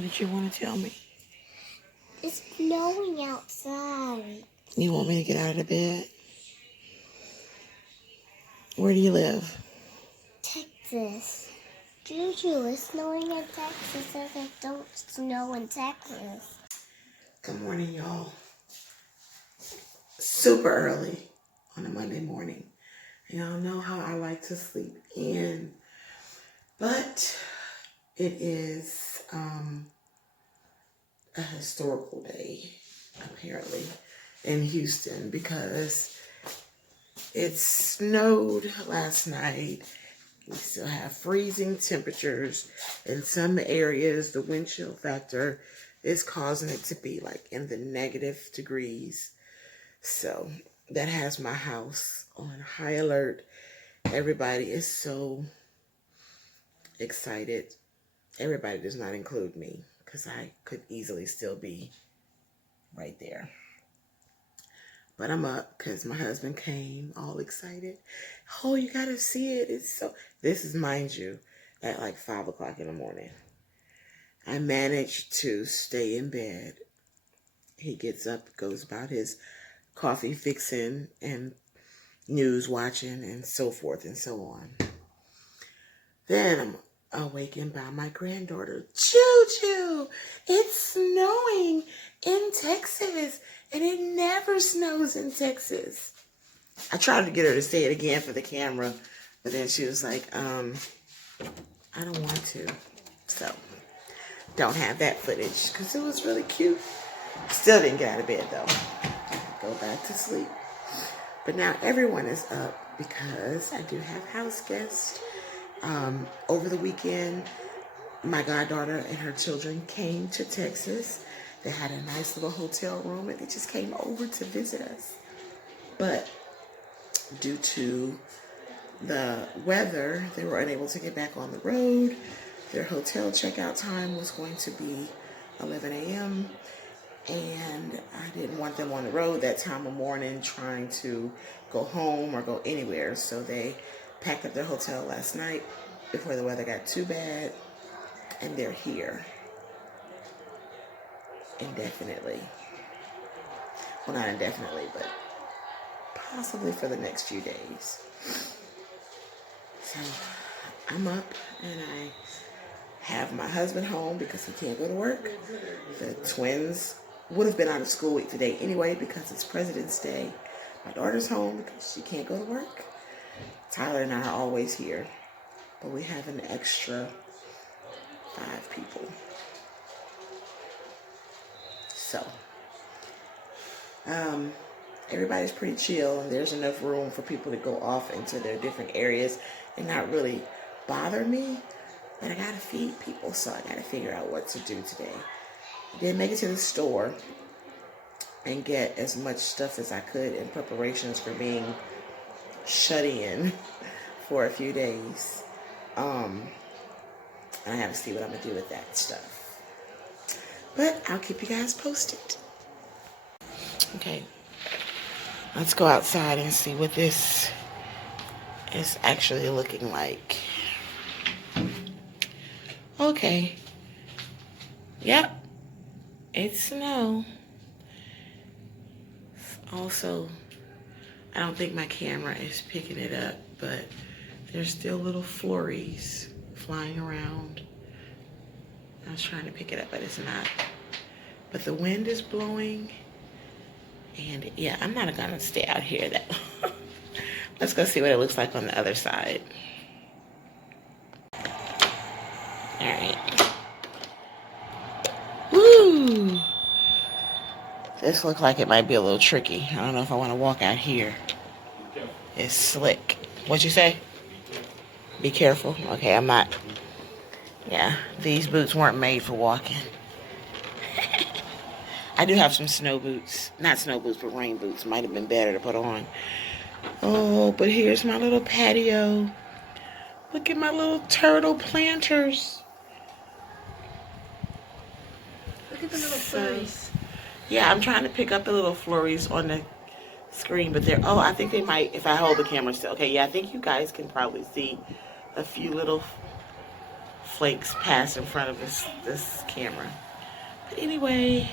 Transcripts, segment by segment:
What did you want to tell me? It's snowing outside. You want me to get out of the bed? Where do you live? Texas. Juju, it's snowing in Texas and it don't snow in Texas. Good morning, y'all. Super early on a Monday morning. Y'all know how I like to sleep in. But it is a historical day, apparently, in Houston because it snowed last night. We still have freezing temperatures. In some areas, the wind chill factor is causing it to be like in the negative degrees. So that has my house on high alert. Everybody is so excited. Everybody does not include me because I could easily still be right there. But I'm up because my husband came all excited. Oh, you got to see it. It's so... This is, mind you, at like 5 o'clock in the morning. I managed to stay in bed. He gets up, goes about his coffee fixing and news watching and so forth and so on. Then I'm awakened by my granddaughter. Juju, it's snowing in Texas, and it never snows in Texas. I tried to get her to say it again for the camera, but then she was like, I don't want to. So, don't have that footage because it was really cute. Still didn't get out of bed though. Go back to sleep. But now everyone is up because I do have house guests. Over the weekend, my goddaughter and her children came to Texas. They had a nice little hotel room and they just came over to visit us. But due to the weather, they were unable to get back on the road. Their hotel checkout time was going to be 11 a.m. And I didn't want them on the road that time of morning trying to go home or go anywhere. So they packed up their hotel last night before the weather got too bad. And they're here indefinitely. Well, not indefinitely, but possibly for the next few days. So I'm up and I have my husband home because he can't go to work. The twins would have been out of school week today anyway because it's President's Day. My daughter's home because she can't go to work. Tyler and I are always here, but we have an extra 5 people. So, everybody's pretty chill and there's enough room for people to go off into their different areas and not really bother me. But I gotta feed people, so I gotta figure out what to do today. I did make it to the store and get as much stuff as I could in preparations for being shut in for a few days. And I have to see what I'm gonna do with that stuff. But I'll keep you guys posted. Okay, let's go outside and see what this is actually looking like. Okay. Yep. It's snow. Also, I don't think my camera is picking it up, but there's still little flurries flying around. I was trying to pick it up, but it's not. But the wind is blowing. And yeah, I'm not gonna stay out here. Let's go see what it looks like on the other side. All right. Woo! This looks like it might be a little tricky. I don't know if I want to walk out here. It's slick. What'd you say? Be careful. Okay, I'm not. Yeah, these boots weren't made for walking. I do have some snow boots. Not snow boots, but rain boots. Might have been better to put on. Oh, but here's my little patio. Look at my little turtle planters. Look at the little flurries. Yeah, I'm trying to pick up the little flurries on the screen, but they're, oh, I think they might, if I hold the camera still. Okay, yeah, I think you guys can probably see a few little flakes pass in front of this camera. But anyway,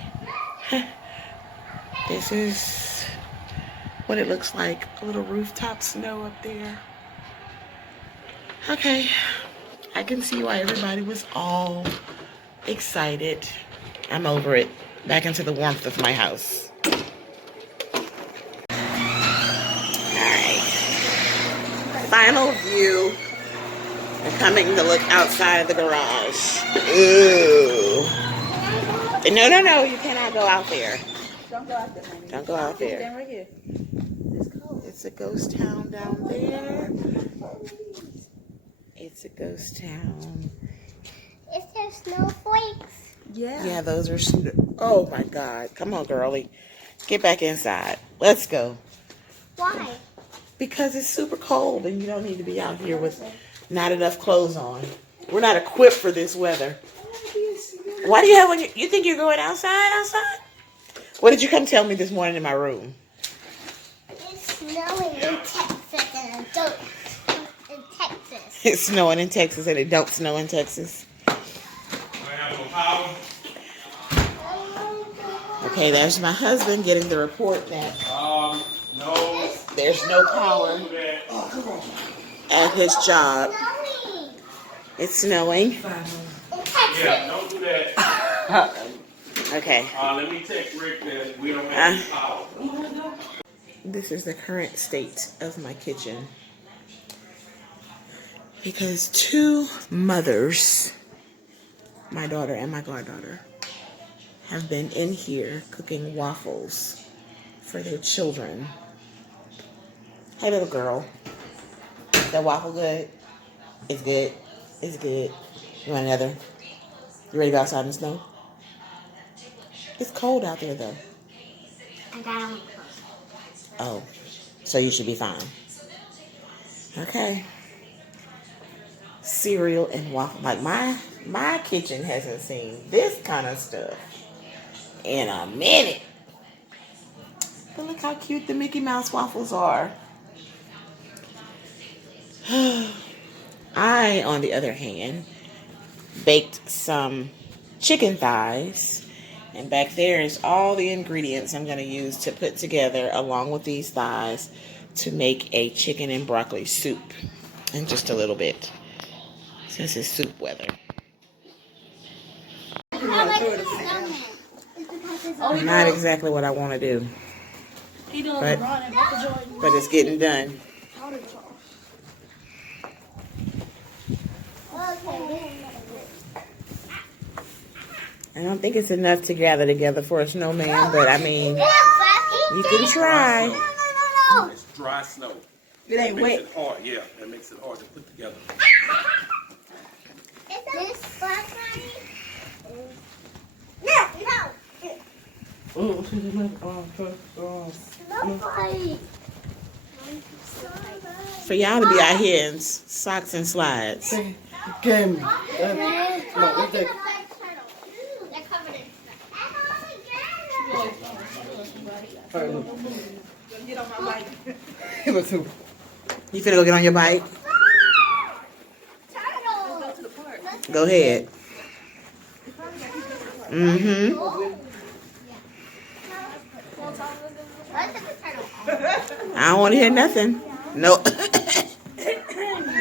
this is what it looks like. A little rooftop snow up there. Okay, I can see why everybody was all excited. I'm over it. Back into the warmth of my house. Alright. Final view. I'm coming to look outside of the garage. Ooh. No. You cannot go out there. Don't go out there, honey. Don't go out there. Stand right here. It's cold. It's a ghost town down there. It's a ghost town. Is there snowflakes? Yeah. Yeah, those are oh my God. Come on, girlie. Get back inside. Let's go. Why? Because it's super cold and you don't need to be out here with not enough clothes on. We're not equipped for this weather. Why do you have when you think you're going outside? What did you come tell me this morning in my room? It's snowing in Texas and it don't in Texas. It's snowing in Texas and it don't snow in Texas. Okay, there's my husband getting the report that No. there's no power at his job. Snowing It's snowing. in Texas. Yeah, don't do that. Okay. Let me text Rick that we don't have any power. This is the current state of my kitchen. Because two mothers, my daughter and my goddaughter, have been in here cooking waffles for their children. Hey, little girl. Is that waffle good? It's good. It's good. You want another? You ready to go outside in the snow? It's cold out there, though. I got them. Oh, so you should be fine. Okay. Cereal and waffle. Like my kitchen hasn't seen this kind of stuff in a minute. But look how cute the Mickey Mouse waffles are. I, on the other hand, baked some chicken thighs. And back there is all the ingredients I'm going to use to put together along with these thighs to make a chicken and broccoli soup in just a little bit. Since it's soup weather. How much is the snowman? It's because it's on. Not exactly what I want to do, He doing But- LeBron and Michael Jordan. but it's getting done. Okay. I don't think it's enough to gather together for a snowman, but I mean, you can try. No. It's dry snow. It ain't Makes wet. it hard. Yeah, that makes it hard to put together. Is this black money? No. Nobody. For y'all to be out here in socks and slides. They're covered in Get on my bike. You finna go get on your bike? turtle. Go to the park. Go ahead. Mm-hmm. Let's take the turtle. I don't want to hear nothing. No.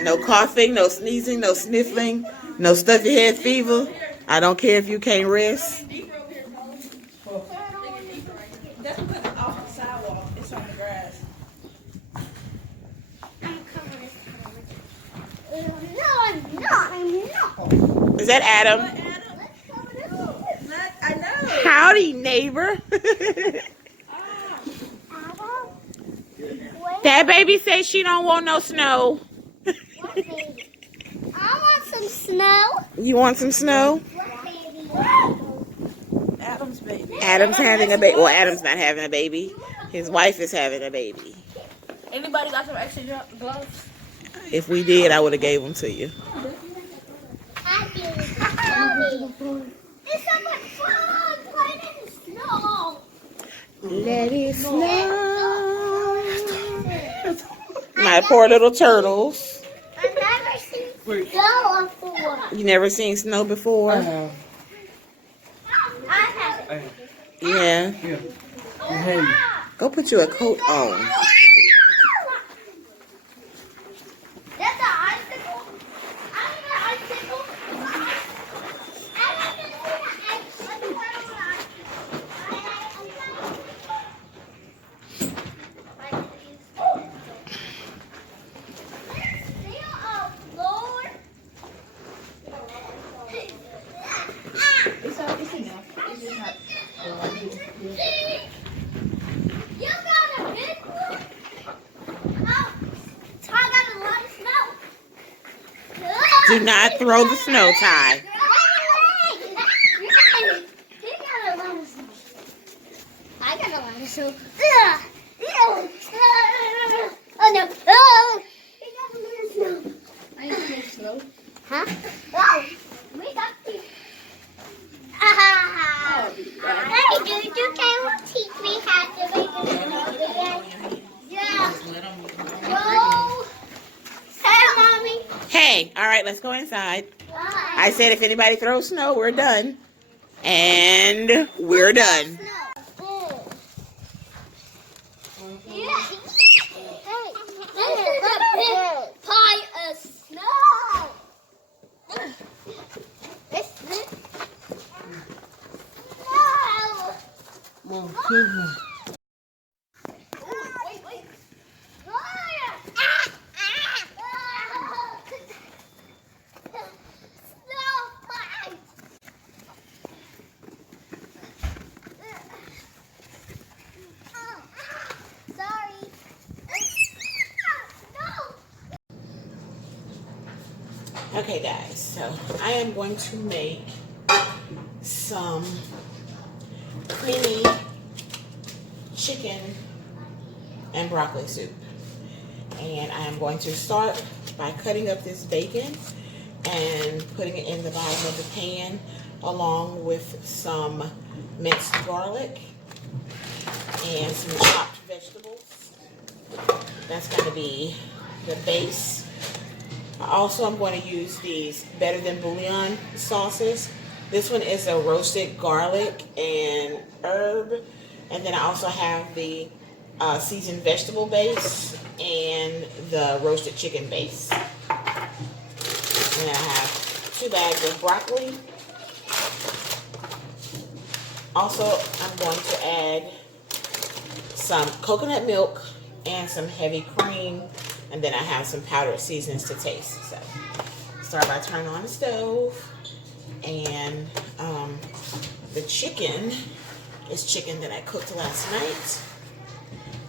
No coughing, no sneezing, no sniffling, no stuffy head fever. I don't care if you can't rest. That's because it's off the sidewalk. It's on the grass. I'm covering this turtle. No, I'm not. Is that Adam? Let's cover this. I know. Howdy, neighbor. Adam? That baby says she don't want no snow. What baby? I want some snow. You want some snow? What baby? Adam's baby. Adam's having a baby. Well, Adam's not having a baby. His wife is having a baby. Anybody got some extra gloves? If we did, I would have gave them to you. I do. It's so much fun playing in the snow. Let it snow. My poor little turtles. I've never seen snow before. You never seen snow before? I have it. Yeah. Go put you a coat on. That's an icicle. I need an icicle. I want to see the Lord. It's enough. It's just not. You got a big one? Oh, I got a lot of snow. Do not throw the snow, Ty. You got a lot of snow. I got a lot of snow. Oh no. Oh, he got a lot of snow. I ain't too slow. Huh? Oh, we got the. Ah! Hey, dude, you can't teach me how to make a snowman. Yeah. Go. Hey, mommy. Hey, all right, let's go inside. Bye. I said if anybody throws snow, we're done. And we're done. Yeah. Hey, this is a big pile of snow. This is snow. Wait. Snow fight. Sorry. No. Okay, guys, so I am going to make some creamy chicken and broccoli soup. And I am going to start by cutting up this bacon and putting it in the bottom of the pan along with some minced garlic and some chopped vegetables. That's going to be the base. Also, I'm going to use these Better Than Bouillon sauces. This one is a roasted garlic and herb. And then I also have the seasoned vegetable base and the roasted chicken base. And then I have 2 bags of broccoli. Also, I'm going to add some coconut milk and some heavy cream. And then I have some powdered seasonings to taste. So, start by turning on the stove. And the chicken is chicken that I cooked last night.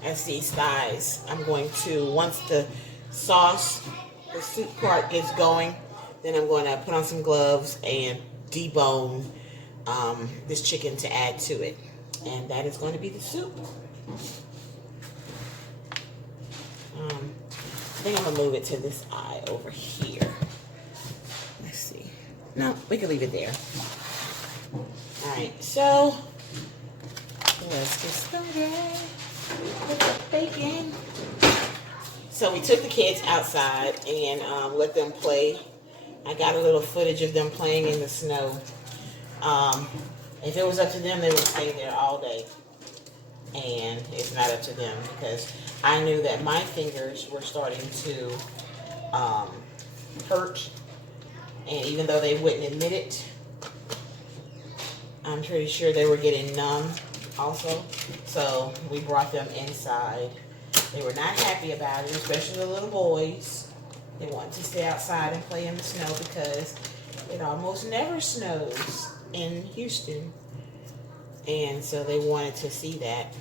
As these thighs, I'm going to, once the sauce, the soup part gets going, then I'm going to put on some gloves and debone this chicken to add to it. And that is going to be the soup. I think I'm going to move it to this eye over here. Let's see. No, we can leave it there. Alright, so let's get started with the bacon. So we took the kids outside and let them play. I got a little footage of them playing in the snow. If it was up to them, they would stay there all day. And it's not up to them because I knew that my fingers were starting to hurt. And even though they wouldn't admit it, I'm pretty sure they were getting numb also. So we brought them inside. They were not happy about it, especially the little boys. They wanted to stay outside and play in the snow because it almost never snows in Houston. And so they wanted to see that.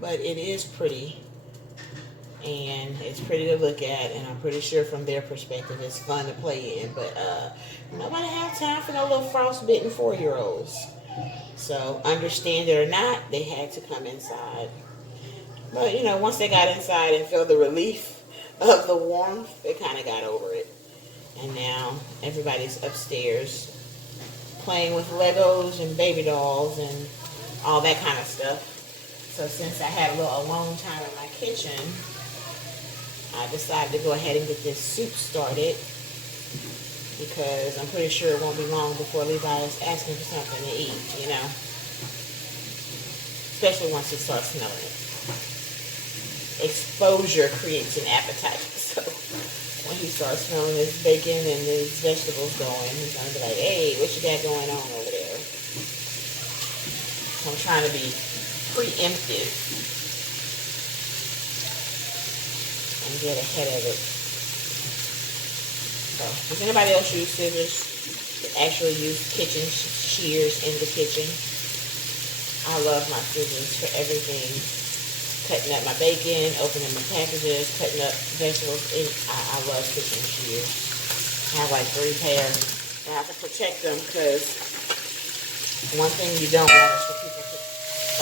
But it is pretty. And it's pretty to look at. And I'm pretty sure from their perspective it's fun to play in. But nobody has time for no little frostbitten 4-year-olds. So understand it or not, they had to come inside. But you know, once they got inside and felt the relief of the warmth, they kind of got over it. And now everybody's upstairs playing with Legos and baby dolls and all that kind of stuff. So since I had a little alone time in my kitchen, I decided to go ahead and get this soup started because I'm pretty sure it won't be long before Levi is asking for something to eat, you know. Especially once he starts smelling it. Exposure creates an appetite. So when he starts smelling his bacon and his vegetables going, he's gonna be like, hey, what you got going on over there? So I'm trying to be preemptive and get ahead of it. So, does anybody else use scissors that actually use kitchen shears in the kitchen? I love my scissors for everything. Cutting up my bacon, opening my packages, cutting up vegetables. I love kitchen shears. I have like 3 pairs. I have to protect them because one thing you don't want is for people to,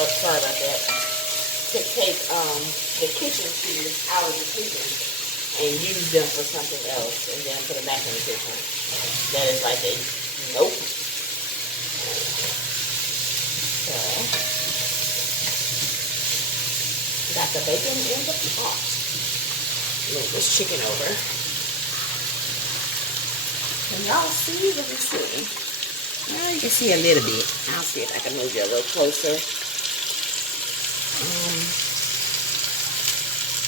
oh, sorry about that, to take the kitchen shears out of the kitchen and use them for something else and then put them back in the kitchen. That is like a nope. So, got the bacon in the pot. Move this chicken over. Can y'all see? Let me see. Well, you can see a little bit. I'll see if I can move you a little closer.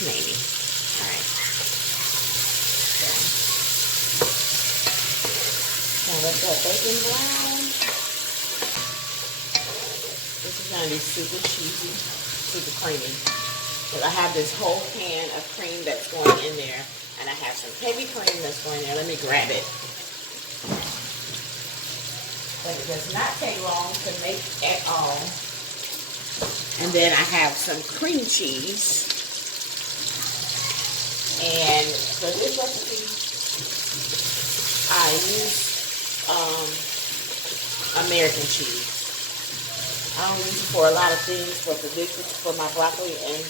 Maybe. Alright. So let that bacon brown. This is going to be super cheesy, super creamy. Because I have this whole pan of cream that's going in there, and I have some heavy cream that's going there. Let me grab it. But it does not take long to make at all. And then I have some cream cheese. And for this recipe, I use American cheese. I don't use it for a lot of things, but for my broccoli and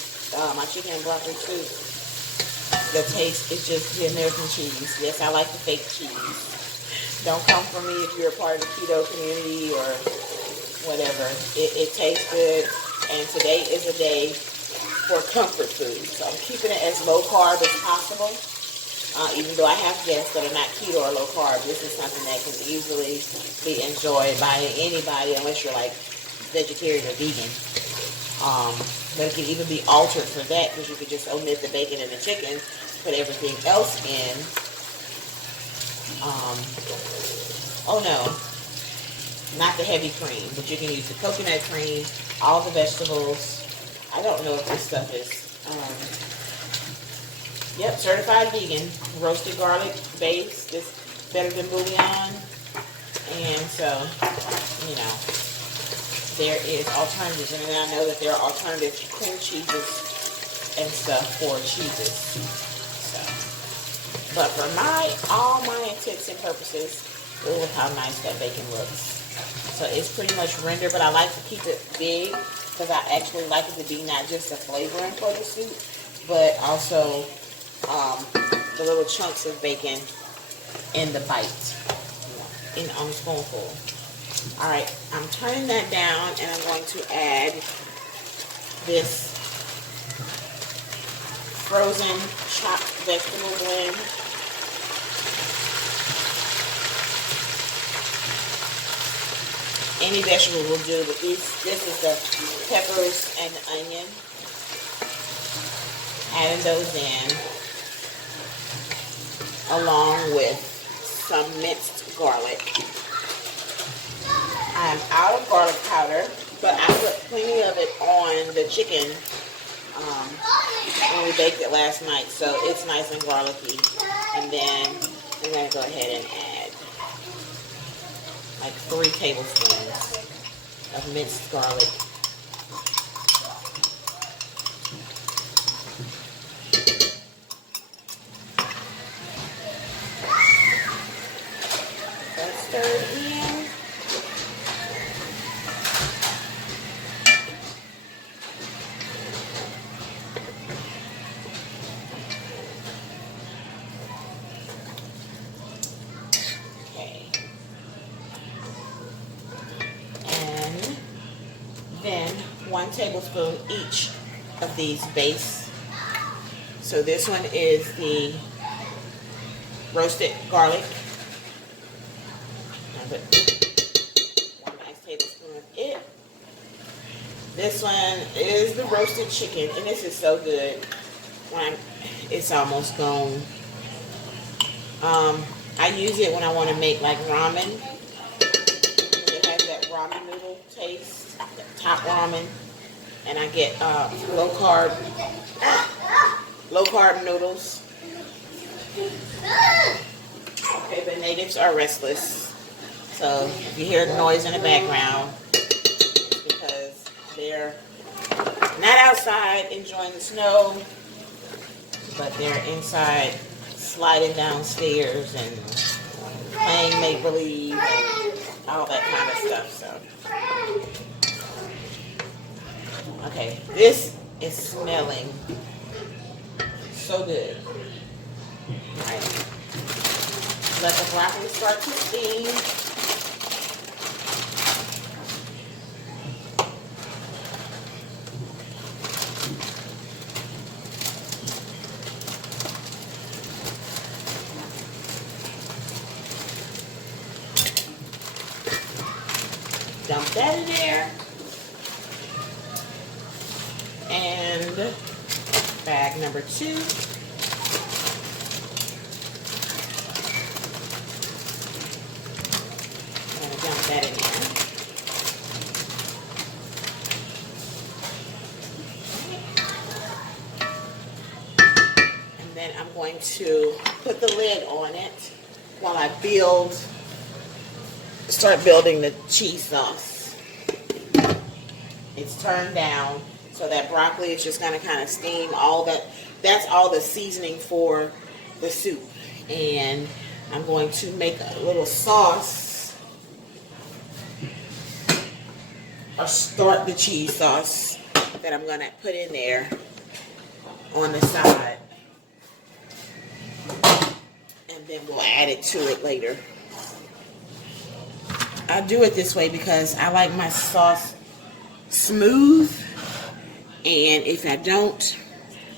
my chicken and broccoli soup, the taste is just the American cheese. Yes, I like the fake cheese. Don't come for me if you're a part of the keto community or whatever. It tastes good, and today is a day for comfort food. So I'm keeping it as low carb as possible. Even though I have guests that are not keto or low carb, this is something that can easily be enjoyed by anybody unless you're like vegetarian or vegan. But it can even be altered for that because you could just omit the bacon and the chicken, put everything else in. Oh no, not the heavy cream, but you can use the coconut cream, all the vegetables. I don't know if this stuff is, yep, certified vegan, roasted garlic base. This better than bouillon. And so, you know, there is alternatives, and then I know that there are alternative cream cheeses and stuff for cheeses. So, but for all my intents and purposes, look how nice that bacon looks. So it's pretty much rendered, but I like to keep it big because I actually like it to be not just a flavoring for the soup, but also the little chunks of bacon in the bite, in on a spoonful. All right, I'm turning that down, and I'm going to add this frozen chopped vegetable blend. Any vegetable will do, but this is the peppers and the onion. Adding those in, along with some minced garlic. I'm out of garlic powder, but I put plenty of it on the chicken when we baked it last night, so it's nice and garlicky. And then I'm going to go ahead and add like 3 tablespoons of minced garlic. That's stirred in. Then 1 tablespoon each of these base So this one is the roasted garlic. I put 1 nice tablespoon of it. This one is the roasted chicken, and this is so good. It's almost gone. I use it when I want to make like ramen. It has that ramen noodle taste, top ramen, and I get low carb noodles. Okay, the natives are restless, so if you hear the noise in the background, it's because they're not outside enjoying the snow, but they're inside sliding downstairs and playing make-believe and all that kind of stuff. So, okay, this is smelling so good. All right, let the broccoli start to steam. Dump that in there. And bag number 2. I'm going to dump that in there. And then I'm going to put the lid on it while I start building the cheese sauce. It's turned down so that broccoli is just going to kind of steam all that. That's all the seasoning for the soup. And I'm going to make a little sauce, or start the cheese sauce that I'm going to put in there on the side. And then we'll add it to it later. I do it this way because I like my sauce smooth, and if I don't,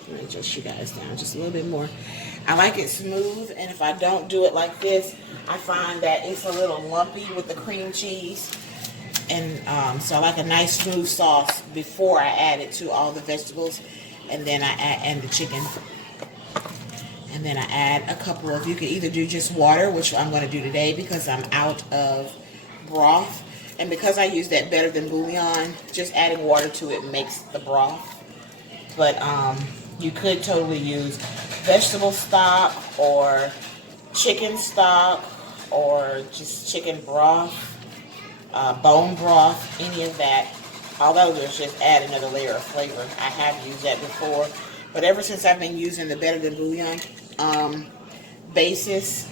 let me adjust you guys down just a little bit more. I like it smooth, and if I don't do it like this, I find that it's a little lumpy with the cream cheese, and so I like a nice smooth sauce before I add it to all the vegetables, and then I add the chicken. And then I add a couple of, you can either do just water, which I'm going to do today because I'm out of broth, and because I use that Better Than Bouillon, just adding water to it makes the broth. But you could totally use vegetable stock or chicken stock or just chicken broth, bone broth, any of that. All that will do is just add another layer of flavor. I have used that before, but ever since I've been using the Better Than Bouillon basis,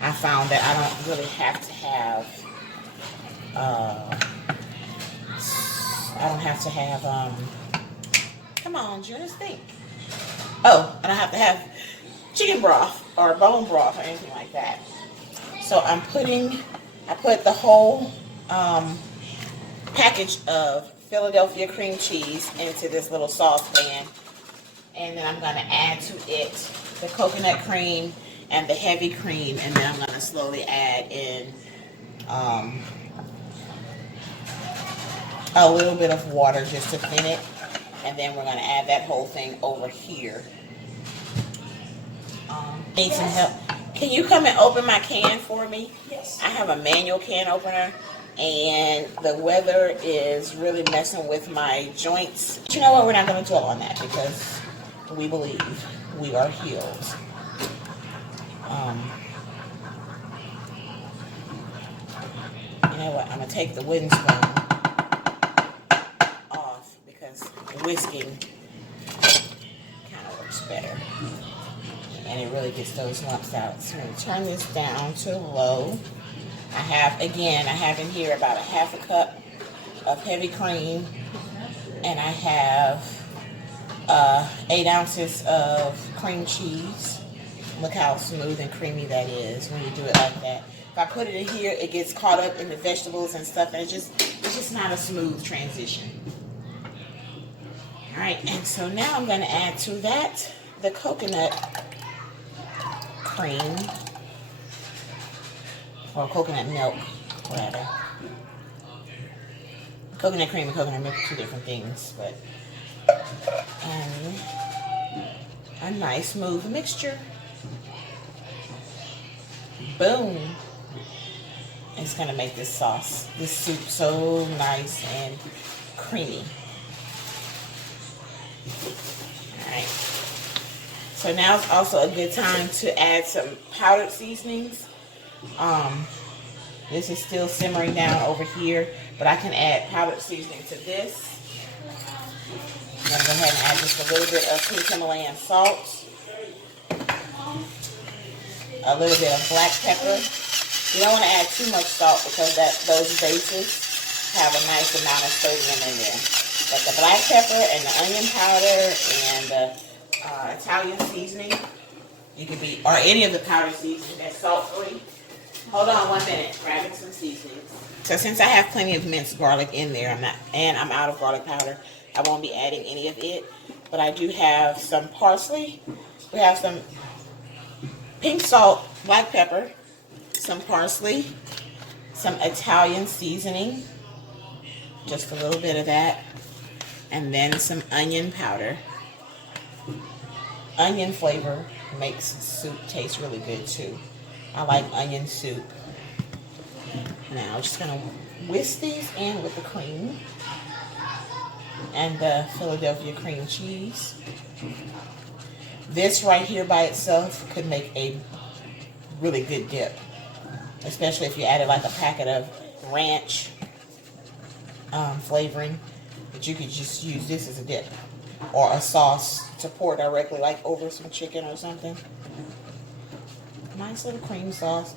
I found that I don't really have to have, come on, Junius, think. Oh, I don't have to have chicken broth or bone broth or anything like that. So I put the whole package of Philadelphia cream cheese into this little saucepan. And then I'm going to add to it the coconut cream and the heavy cream, and then I'm going to slowly add in a little bit of water just to thin it, and then we're going to add that whole thing over here. Need some help. Can you come and open my can for me? Yes. I have a manual can opener, and the weather is really messing with my joints. But you know what? We're not going to dwell on that because we believe we are healed. You know what? I'm going to take the wooden spoon off because whisking kind of works better. And it really gets those lumps out. So I'm going to turn this down to low. I have in here about 1/2 cup of heavy cream. And I have 8 ounces of cream cheese. Look how smooth and creamy that is when you do it like that. If I put it in here, it gets caught up in the vegetables and stuff, and it's just not a smooth transition. All Alright, and so now I'm going to add to that the coconut cream, or coconut milk, rather. Coconut cream and coconut milk are two different things, but a nice smooth mixture. Boom. It's going to make this sauce, this soup, so nice and creamy. Alright. So now is also a good time to add some powdered seasonings. This is still simmering down over here, but I can add powdered seasoning to this. I'm going to go ahead and add just a little bit of pink Himalayan salt, a little bit of black pepper. You don't want to add too much salt because those bases have a nice amount of sodium in there. But the black pepper and the onion powder and the Italian seasoning, you could be, or any of the powdered seasoning that's salt-free. Hold on 1 minute, grabbing some seasonings. So since I have plenty of minced garlic in there, I'm out of garlic powder, I won't be adding any of it. But I do have some parsley. We have some pink salt, black pepper, some parsley, some Italian seasoning, just a little bit of that, and then some onion powder. Onion flavor makes soup taste really good too. I like onion soup. Now I'm just gonna whisk these in with the cream and the Philadelphia cream cheese. This right here by itself could make a really good dip, especially if you added like a packet of ranch flavoring. But you could just use this as a dip or a sauce to pour directly like over some chicken or something. Nice little cream sauce.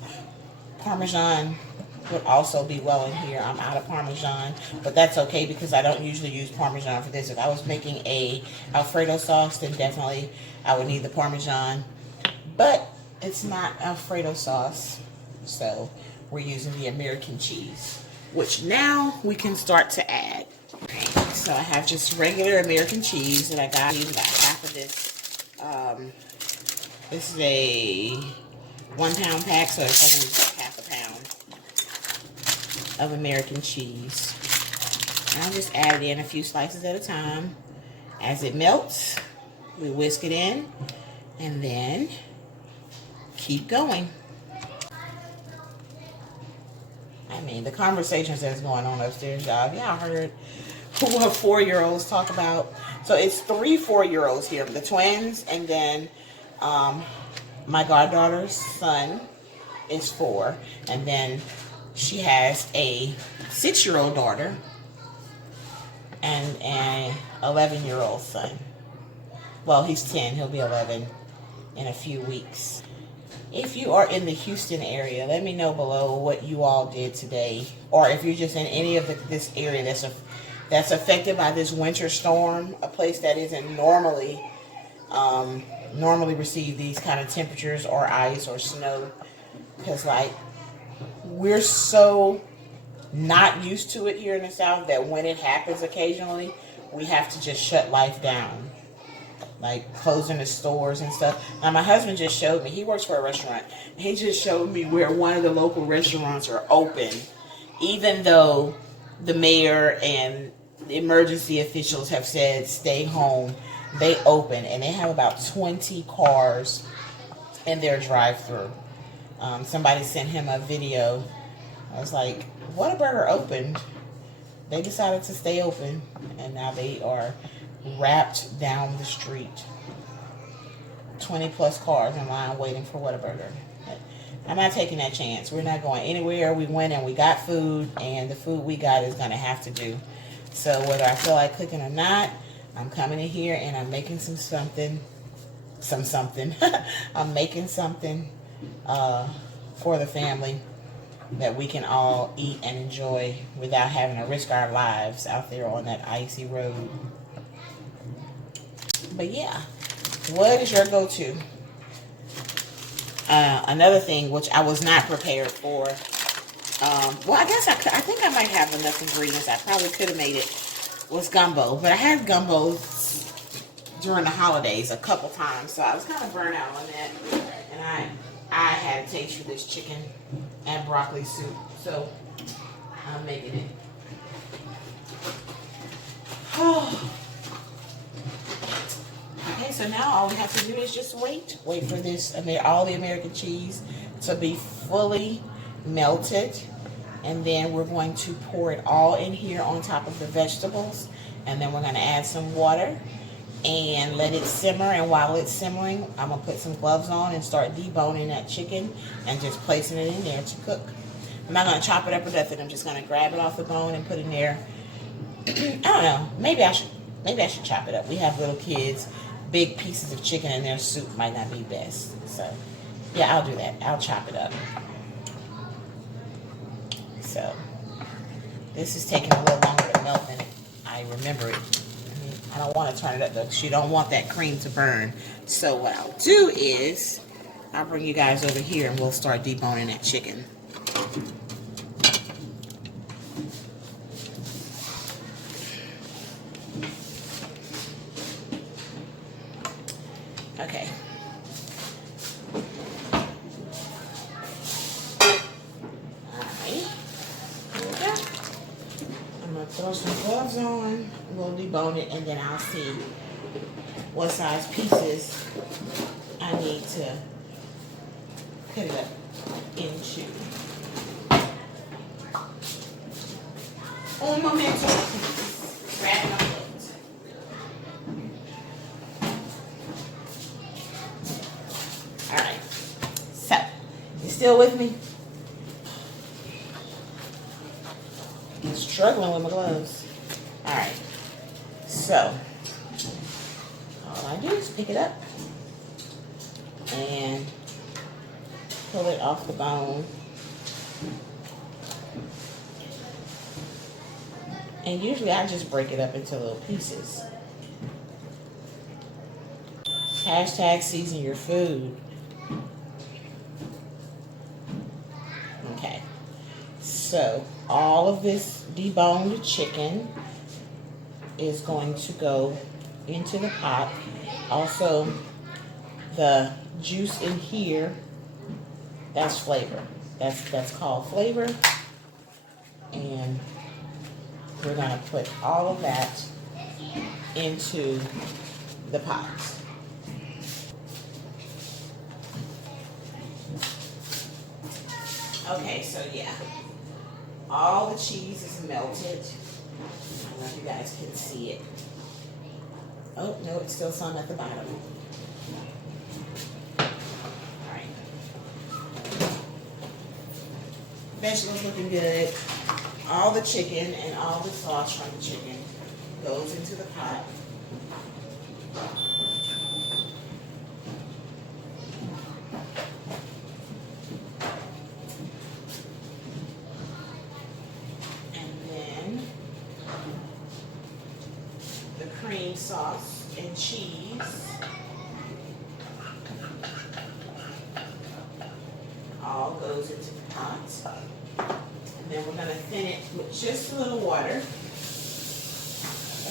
Parmesan would also be well in here. I'm out of Parmesan, but that's okay because I don't usually use Parmesan for this. If I was making a Alfredo sauce, then definitely I would need the Parmesan. But it's not Alfredo sauce, so we're using the American cheese, which now we can start to add. Right, so I have just regular American cheese that I got. I use about half of this. This is a 1 pound pack, so it's only about half a pound of American cheese. And I'll just add it in a few slices at a time. As it melts, we whisk it in and then keep going. I mean, the conversations that's going on upstairs, y'all. Y'all heard what 4-year-olds talk about. So it's 3 4-year-olds here, the twins, and then my goddaughter's son is 4, and then she has a 6-year-old daughter and an 11-year-old son. Well, he's 10. He'll be 11 in a few weeks. If you are in the Houston area, let me know below what you all did today, or if you're just in any of this area that's affected by this winter storm, a place that isn't normally receive these kind of temperatures or ice or snow, because like we're so not used to it here in the South that when it happens occasionally, we have to just shut life down, like closing the stores and stuff. Now my husband just showed me, he works for a restaurant, he just showed me where one of the local restaurants are open, even though the mayor and the emergency officials have said stay home. They open, and they have about 20 cars in their drive-thru. Somebody sent him a video. I was like, Whataburger opened. They decided to stay open, and now they are wrapped down the street. 20 plus cars in line waiting for Whataburger. I'm not taking that chance. We're not going anywhere. We went and we got food, and the food we got is going to have to do. So whether I feel like cooking or not, I'm coming in here and I'm making something. I'm making something for the family that we can all eat and enjoy without having to risk our lives out there on that icy road. But yeah, what is your go-to? Another thing which I was not prepared for. Well, I guess I think I might have enough ingredients. I probably could have made it. Was gumbo, but I had gumbo during the holidays a couple times, so I was kind of burnt out on that. And I had a taste for this chicken and broccoli soup, so I'm making it. Okay, so now all we have to do is just wait for this, all the American cheese to be fully melted, and then we're going to pour it all in here on top of the vegetables, and then we're going to add some water and let it simmer. And while it's simmering, I'm gonna put some gloves on and start deboning that chicken and just placing it in there to cook. I'm not gonna chop it up or nothing. I'm just gonna grab it off the bone and put it in there. I don't know. Maybe I should chop it up. We have little kids. Big pieces of chicken in their soup might not be best. So yeah, I'll do that. I'll chop it up. So this is taking a little longer to melt than I remember it. I don't want to turn it up though, because you don't want that cream to burn. So what I'll do is I'll bring you guys over here and we'll start deboning that chicken. Okay. Alright. There we go. I'm going to throw some gloves on. We'll debone it, and then I'll see what size pieces I need to cut it up into. Un momento. Grab my plate. Alright. So, you still with me? I'm struggling with my gloves. Alright. So, all I do is pick it up and pull it off the bone. And usually I just break it up into little pieces. Hashtag season your food. Okay. So, all of this deboned chicken is going to go into the pot. Also, the juice in here, that's flavor. That's called flavor. And we're gonna put all of that into the pot. Okay, so yeah, all the cheese is melted. I don't know if you guys can see it. Oh, no, it's still some at the bottom. All right. Vegetables looking good. All the chicken and all the sauce from the chicken goes into the pot. Cream sauce and cheese. All goes into the pot. And then we're going to thin it with just a little water.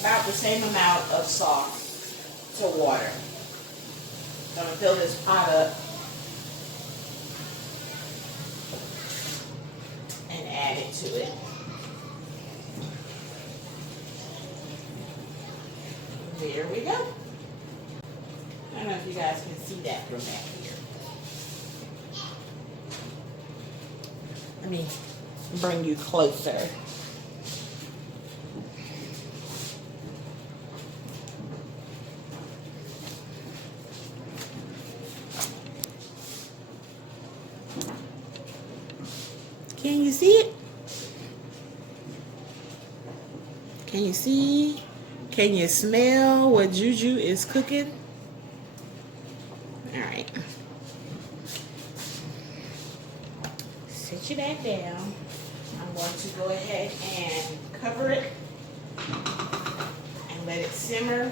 About the same amount of sauce to water. I'm going to fill this pot up and add it to it. There we go. I don't know if you guys can see that from back here. Let me bring you closer. Can you see it? Can you see? Can you smell what Juju is cooking? All right. Sit you back down. I'm going to go ahead and cover it and let it simmer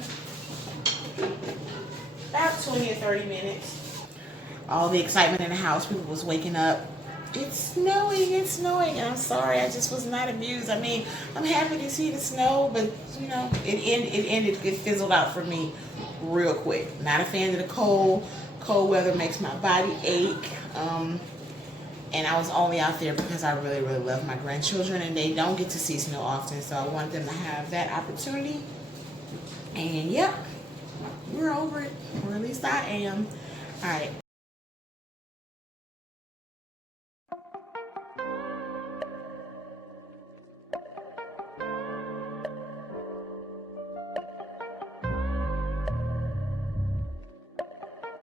about 20 or 30 minutes. All the excitement in the house, people was waking up. It's snowing, it's snowing. And I'm sorry, I just was not amused. I mean, I'm happy to see the snow, but you know, it fizzled out for me real quick. Not a fan of the cold. Cold weather makes my body ache. And I was only out there because I really, really love my grandchildren, and they don't get to see snow often, so I want them to have that opportunity. And yep, we're over it, or at least I am. All right,